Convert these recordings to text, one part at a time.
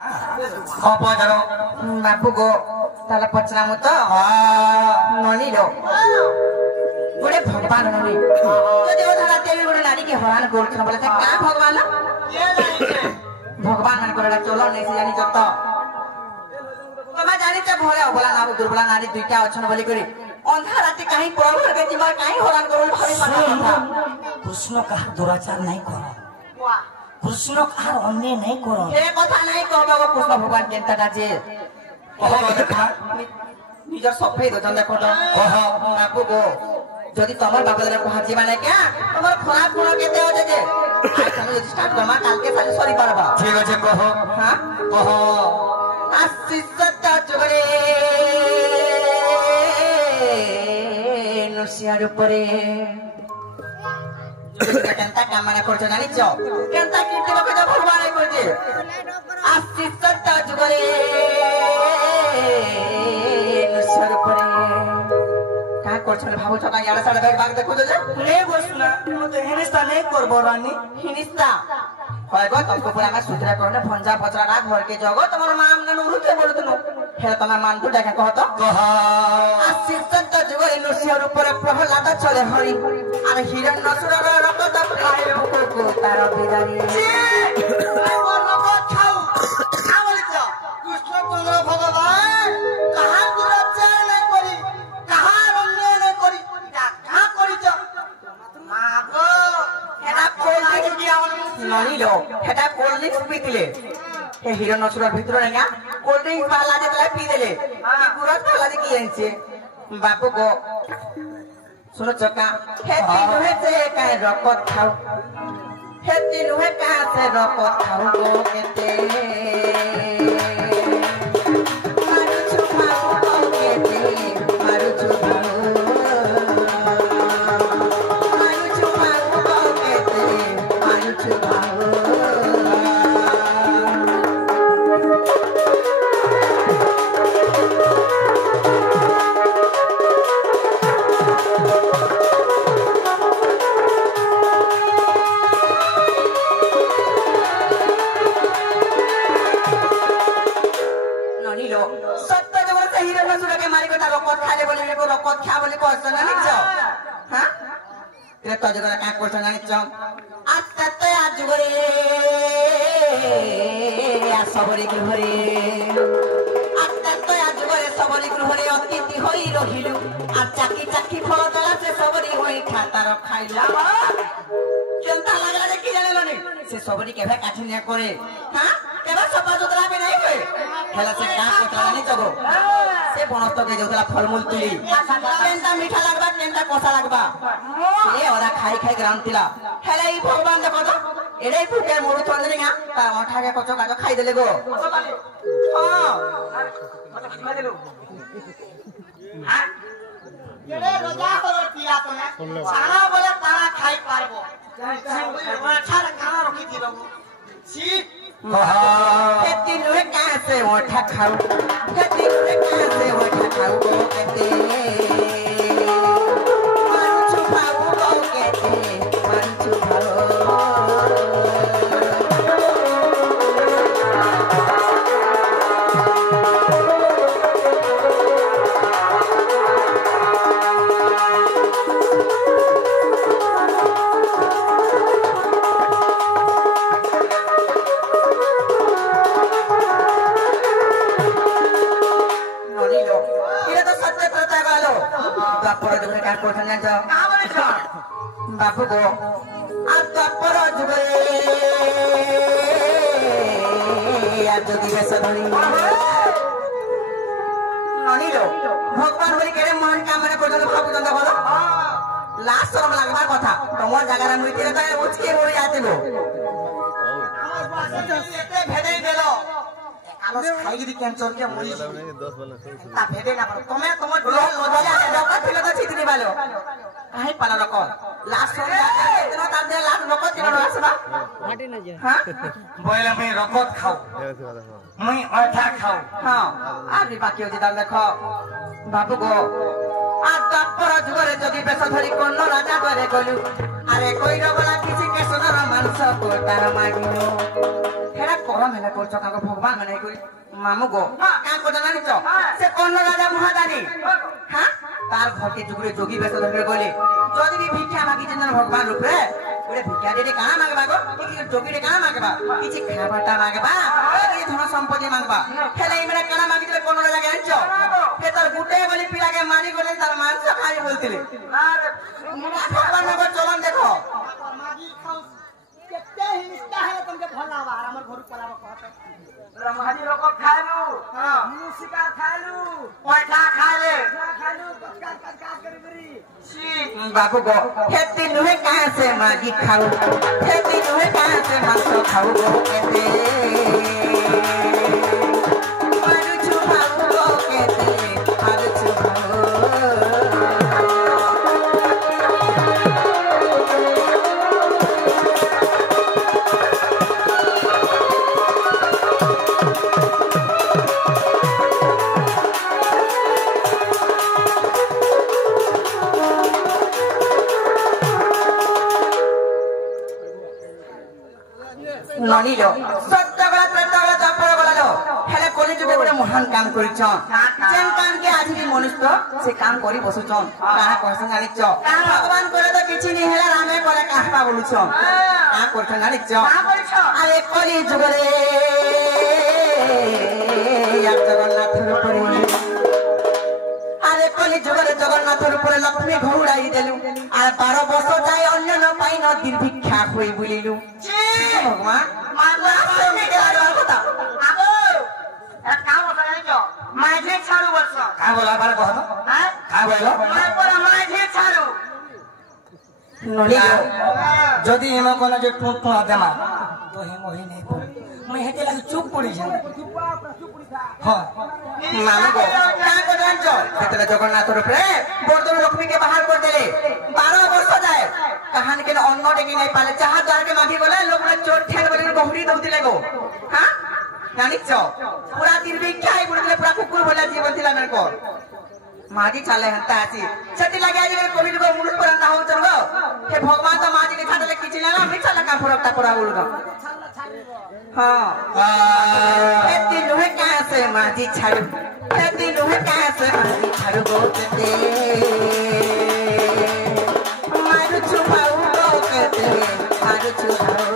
पचारो बाबू को ताला पचरामु तो ननी लो गोटे भगवान ननी जदि ओधारा देवी गोटे नारी के हरान करथन बोले त का भगवान भगवान मन कोला चलो नै से जानि जत तमा जानि त भले अबला ना दुर्बला नारी दुईटा अछन बोली करी अंधा राति काहे प्रभु के जीवन काहे हरान करल भारी माथा कृष्ण का दुराचार नहीं करो कृष्ण का अन्य नहीं करो ए कथा नहीं कहबो कृष्ण भगवान केनता काजे कहो देखा निजर सफेद जन देखो तो कहो बाबू को जदि तमर बाबा रे पहुंची माने क्या तमर खराब गुण केते हो जे आज हम जदि स्टार्ट करमा काल के साली सॉरी करबा ठीक আছে कहो हां कहो आशीष जुगरे नसियार ऊपरे केनता कामना करछ जानि छ केनता कीर्ति लोक जो भगवान करजे आशीष जुगरे नसियार ऊपरे का करछन भाबो छका याडा साडा बैग भाग देखो जे ले बसना तो हिनिस्ता नहीं करबो रानी हिनिस्ता कहगो तुमको पूरा में सुधरा करने भंजा पचरा ना घर के जगो तुम्हारा माम ने उरु के बोलत नो हे तमा मान तू देखा कहत कहो आशीष जुग नसियार ऊपर प्रहलाद चले हरि अरे हिरण्यसुर रक्त खाए को तार बिदारी ननिलो हेटा कोल्ड ड्रिंक्स पीतिले हे हिरण्यसुर भितर नेगा कोल्ड ड्रिंक्स वाला जेतला पी देले गुरस वाला जे की आनछे बापू को सुनो चका हे तीनु हे से काहे रकत खाऊ हे तीनु हे का से रकत खाऊ को केते मारू छुमा को केते मारू छुमा तजगरा का कोसन जानि छ आत्ते आजुगरे आ सबरी गृहरे आत्ते आजुगरे सबरी गृहरे अतिथि होई रहिलु आ चाकी चाकी फल दला से सबरी होई खातार खाइला चिंता लागला जे की जाने लनी से सबरी केभे काठिन्या करे हां केबा सफा सुतरा भी नहीं होए हेला से का कोतरा नहीं जगो से बनस्त के जोतला फलमूल तुली केनता मीठा लागबा केनता कोसा लागबा से ओरा खाई खाई ग्राम तिला हेला ई भगवान देखो तो एडे फुके मोरु चंद्रिंगा ता ओठा के कचो काजो खाई देले गो हां खाई देलु हां एडे रोजा करो तिया तने सारा बोले तारा खाई पारबो ओठा खाना रखी दिलो सी खेती नुहे कहाँ से ओठा खाऊ खेती नुहे कहाँ से ओठा खाऊ को कहते मंचू खाऊ को कहते मंचू खाऊ बाबू को भगवान बोली केरे मन कामना करछन बाबू जंदा बोलो लास्ट शरम लागबार कथा तमर जगह मुइते त उचके होई आतिलो एते भेदै देलो आलस खाइगिरी कैंसर के मरी 10 वाला ता भेदै ना पर तमे तमर लजला जका थिलो त छितरी बालो काहे पाला रको लास्ट शरम इतना तार दे लास्ट रको तिनो आसबा माटी न जे हां बोइला में रकत खाऊ मैं आटा खाऊ हां आदि बाकी हो जिदा देखो बाबू को आ तपर जुगरे जगी बेस धरी कोन राजा करे गलु अरे कोई रबला किसी के सोनार मांस को तार मागिनो हेरा करम हेला करछ काको भगवान माने कोई मामू गो का को जानि छ से कोन राजा महादानी हां तार घर के जुगरे जोगी बेस धरे बोले जदी भी भिक्षा मागी जन भगवान रूप रे ओरे भिक्षा दे काना मागबा गो कि जोगी रे काना मागबा किछि खाबाटा मागबा कि धन संपत्ति मागबा हेले इमरा काना मागी दे कोन राजा के छ हे तर गुटे बोली पिला के मारी गोले तार मांस खाई बोलतिले अरे भगवान में चलन देखो मागी खाऊ केते हिस्सा है तुमके भला बार हमर घर पलावा कहत रमहाजी लोग खालू हां मुनु शिकार खालू पैठा खाले काट करी करी सी बाबू गो खेती नुहे कहां से मागी खाऊ खेती नुहे कहां से मांस खाऊ गो केते मारू छु खाऊ गो केते मारू छु ननिलो सत्तगला चपर गलालो हेले कोली जुबे बडे महान काम करिछ जेन काम के आज भी मनुष्य से काम करी बसुछन काहा कहसन जानिछ भगवान करे तो किछि नि हेला रामे करे काहा बोलुछ का करछन जानिछ का करिछ अरे कोली जुबरे या जगन्नाथ रूपरे अरे कोली जुबरे जगन्नाथ रूपरे लक्ष्मी घौड़ाई देलु आ 12 वर्ष जाय अन्य न पाइन दिन भिक्षा होई बुलिलु भगवान मानला से निकला কথা आबो एक काम होता है जो माझे छाड़ू वर्ष का बोला बार कह तो हां का बोलो मैं पर माझे छाड़ू नलिया जदी हेम कोन जे टूटू देमा तो हेम होई नहीं पड़े मैं हेते लागि चुप पड़ी जा हां मानो को का को जानछो तेतले जगन्नाथ रूपरे बोर्दर लक्ष्मी के बाहर कर देले 12 वर्ष जाए कहानी के अन्न टेकी नहीं पाले चाहा द्वार के मागी बोले लोग चोट ठेल बोले बहुरी दउती लगो हां जानिछ पूरा दिन भी खाई बोले पूरा कुकुर बोला जीवन थिला मेरे को मागी चाले हंता आसी सती लगे आज कोविड को मुनुष परंता हो चलगो हे भगवान तो मागी के छाडले किछि ना मी चला का फरकता पूरा बोलगो हां खेती लोहे कहां से मागी छाड़ू खेती लोहे कहां से मागी छाड़ू गो ते मारू छुपाऊ गो केते मारू छुपाऊ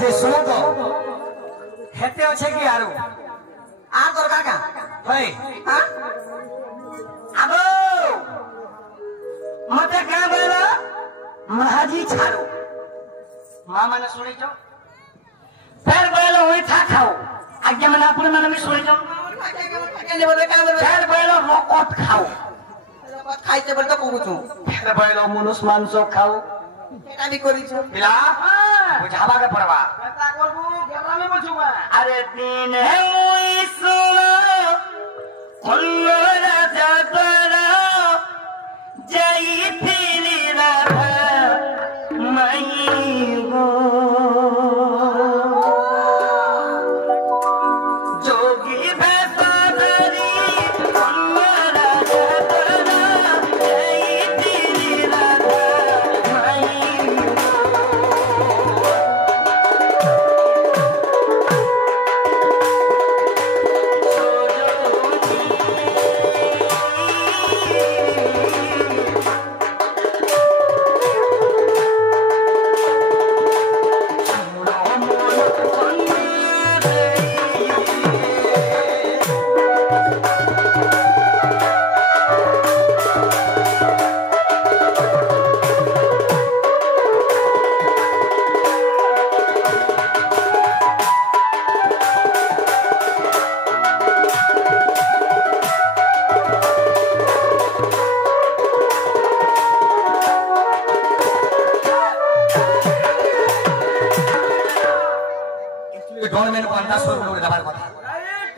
जे सुनो तो हेते अछि कि आरो आ दरकार का होय हां आबो मते का बोलो महाजी छाड़ो मां माने सुनि जो फेर बोलो होई था खाओ आज्ञा माने अपन माने में सुनि जो फेर बोलो मकत खाओ खाइते बोल तो कहूछु फेर बोलो मनुष मांस खाओ एटा भी करिछु पिला बुझावा के पड़वा कता करबू गेरा में बोलछुवा अरे दिन है मुई सुनो कोल्लो राजा तोरा जाई फिरी राधा मई गो जोगी भैसा धरी कोल्लो राजा तोरा जाई फिरी राधा मई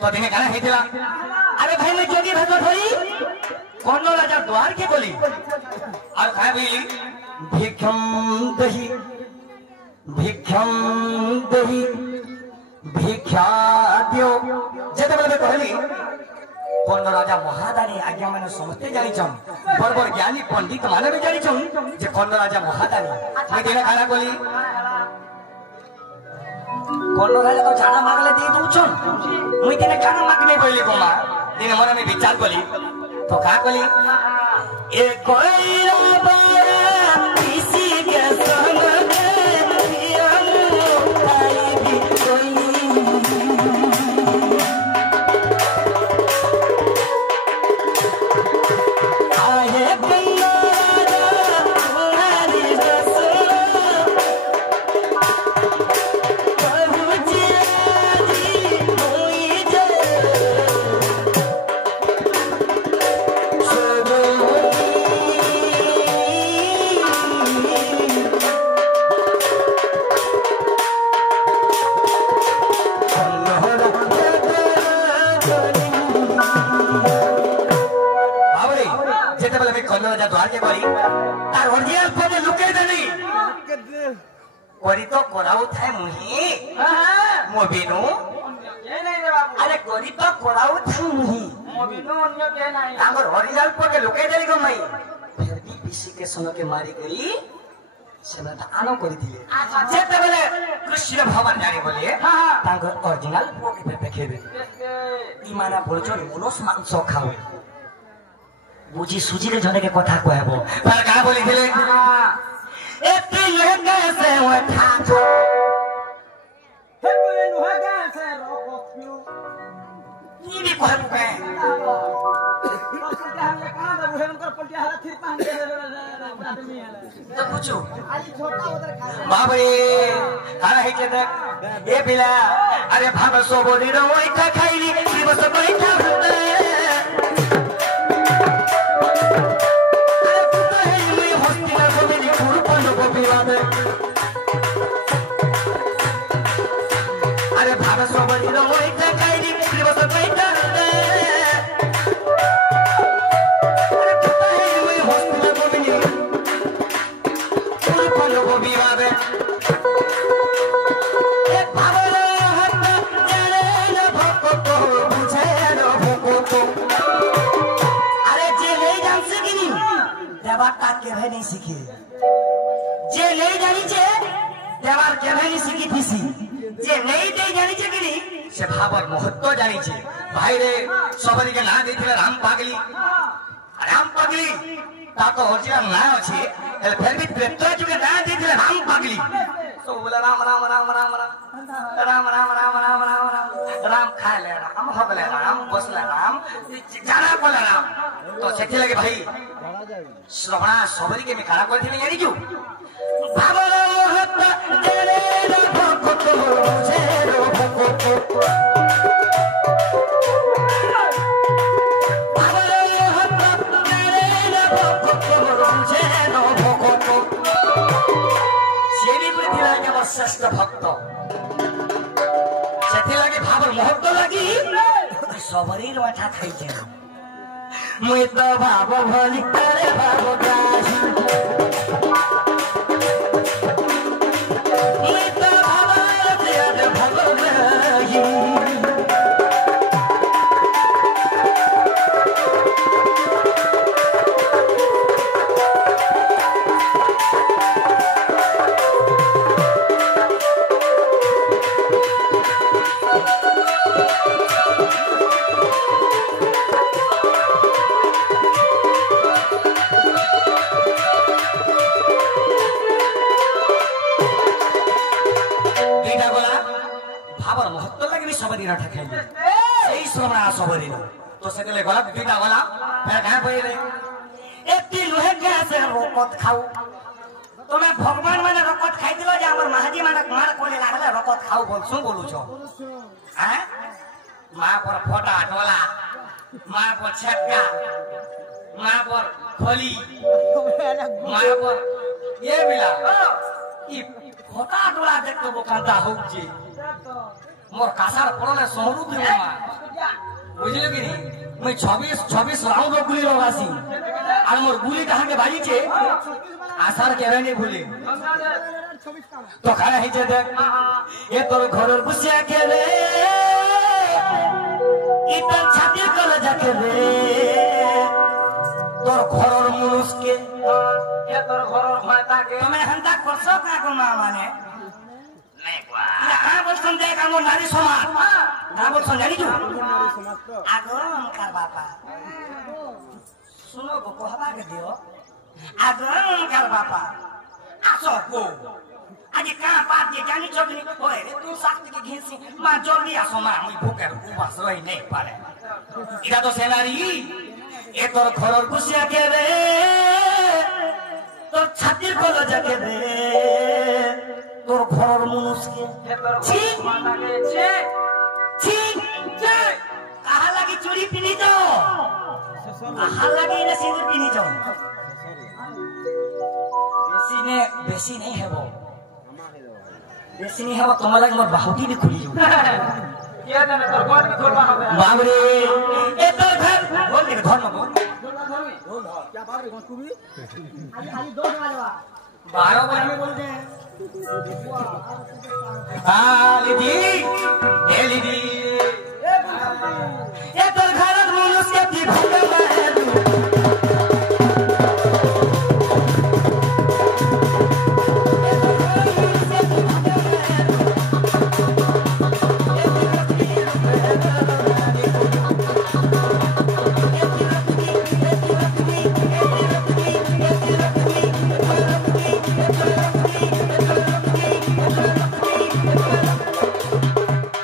तो दिने गाना हेतिला अरे भाई मैं जोगी भतो थोड़ी कौन राजा द्वार के बोली और काय बोली भिक्षम दही भिक्षा दियो जेते बेले कहली कर्ण राजा महादानी आज्ञा मैंने समझते जानिछन बड़ बड़ ज्ञानी पंडित माने भी जानिछन जे कर्ण राजा महादानी मैं दिने खाना बोली कर्ण राजा तो जाना मागले दे दूछन मुई दिने खाना मागने बोली गोमा दिने मन में विचार बोली तो का बोली ए कोइरा बारा किसी के संग द्वार के बारी तार ओरिजिनल पदे लुके देनी कोरी तो कोराउ थाए मुही मो बिनु ये नहीं रे बाबू अरे कोरी तो कोराउ थाए मुही मो बिनु अन्य के नहीं तामर ओरिजिनल पदे लुके देनी को मई फिर भी पीसी के सोनो के मारी गई सेना त आनो करी दिले जेते बेले कृष्ण भगवान जानी बोलिए तांगर ओरिजिनल पदे पे देखेबे इमाना बोलछो मुनोस मांस खाओ बुझी सुजी के जने के कथा कहबो पर का बोली दिले एते लगे से उठा हे कोई नुहा गा से रोको क्यों ई भी कहबो के पलटिया हम कहां दे बुहे उनकर पलटिया हला फिर पान दे आदमी है तो पूछो आज छोटा उधर खा बाप रे काना है के देख ए बिला अरे भाग सोबोरी रो इठा खाइली दिवस बैठा होते अरे भारत सोबरी रो इठा खाइली दिवस बैठा होते अरे पता है मैं हॉस्पिटल को भी नहीं पूरे पलो को भी आवे एक भावना हट जाने न भको को बुझे न भको को अरे जे नहीं जान सकिनी देवा का के है नहीं सीखी जे नहीं जानी छे देवार के नहीं सीखी थीसी जे नहीं दे जानी छे किनी से भावर महत्व जानी छे भाई रे सबरी के ना देथिले राम पागली ता तो ओरिजिनल ना अछि एल फिर भी प्रेतो जुगे ना देथिले राम पागली तो बोला राम राम राम राम राम राम राम राम राम राम राम राम खा ले राम हो गले राम बसले राम जाना बोला राम तो सेठी लगे भाई श्रवणा सबरी के में खड़ा करथिले यानी क्यों भावर महत्व तेरे रो भको मुझे रो भको भावर महत्व तेरे रो भको मुझे रो भको सेवी पृथ्वी लागे मोर श्रेष्ठ भक्त सेठी लागे भावर महत्व लागी सबरी रोठा खाइ छे मुई तो भाव भली करे भाव गासी मुई तो भाव तेरे भाव गासी सबरी तो से गले गला बिना गला फिर कहां पई रे एती लोहे के से रोकत खाऊ तो मैं भगवान माने रोकत खाइ दिलो जे हमर महाजी माने मार कोले लागले रोकत खाऊ बोलसु बोलू छो हैं मां पर फोटा डोला मां पर छक्का मां पर खोली मां पर ये मिला ई फोटा डोला देख तो बोकांता हो जी मोर कासार पड़ने सोहरू दियो मां बुझले कि नहीं मैं 26 राउंड गुली लगासी और मोर गुली कहां के बाजी छे आसार के रहने भूले 26 টাকা তো খানা হিজে দেখ এ তোর ঘরের বসিয়া খেলে ইতার ছাতির কলে যাকে রে তোর ঘরের মানুষকে এ তোর ঘরের মাতাকে তুমি হেন্তা করছো কাকু মা মানে বলছেন দেখ আমার নারী সমাজ না বলছেন জানি তো আগরকার বাপা শুনো গো কহবাকে দিও আগরকার বাপা আসো গো আজ কাঁ পাত যে জানি চকনি ওরে তুই সাথে के घिसी মা জলদি আসো মা আমি ভুকের উপাস রই নেই পারে এটা তো সেনারি এ তোর ঘরের বসিয়া কে রে তোর ছাতির কল যাকে রে তোর ঘরের মানুষকে ঠিক ঠিক ঠিক কাহা লাগি চুরি পিনি যাও কাহা লাগি না সিঁদুর পিনি যাও বেশি নেই হেব বেশি নেই হেব তোমার লাগে মোর বাহুটি भी খুলি যাও বাবরে এ তোর ঘর বল দে ধর্ম বল क्या बात है तू भी खाली 2 वाला 12 बार में बोल दे लिदी ए लिदी ए তোর ঘরের মানুষকে কি ভুলে মারে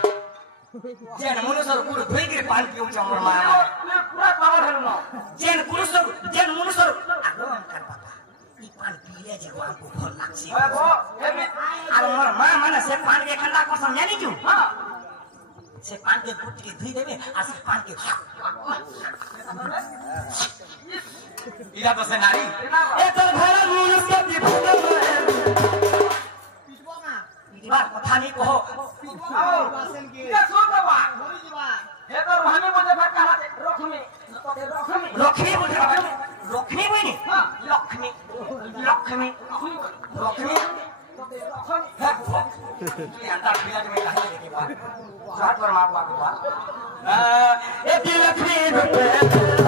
जेन मनुष्य पूरा धोई के पान पियो चमर मार पूरा पावर है ना जेन मनुष्य आगो कर बाबा ई पान पीले जे को आपको भल लागसी और मोर मां माने से पान के ठंडा को समझा नहीं क्यों हां से पान के गुट के धोई देबे आ से पान के इरा तो से नारी ए तो घर मनुष्य के भूल पिटबो ना बात কথা नहीं कहो वासन के क्या सुन बाबा होरी जीवा हे तो भानी मुझे बात कहा रखमी लक्ष्मी बोल रहा है लक्ष्मी बोल नहीं हां लक्ष्मी लक्ष्मी लक्ष्मी ये अंदर पिला में कहां लेके बात साथ पर मां बाप बात ए दिल लक्ष्मी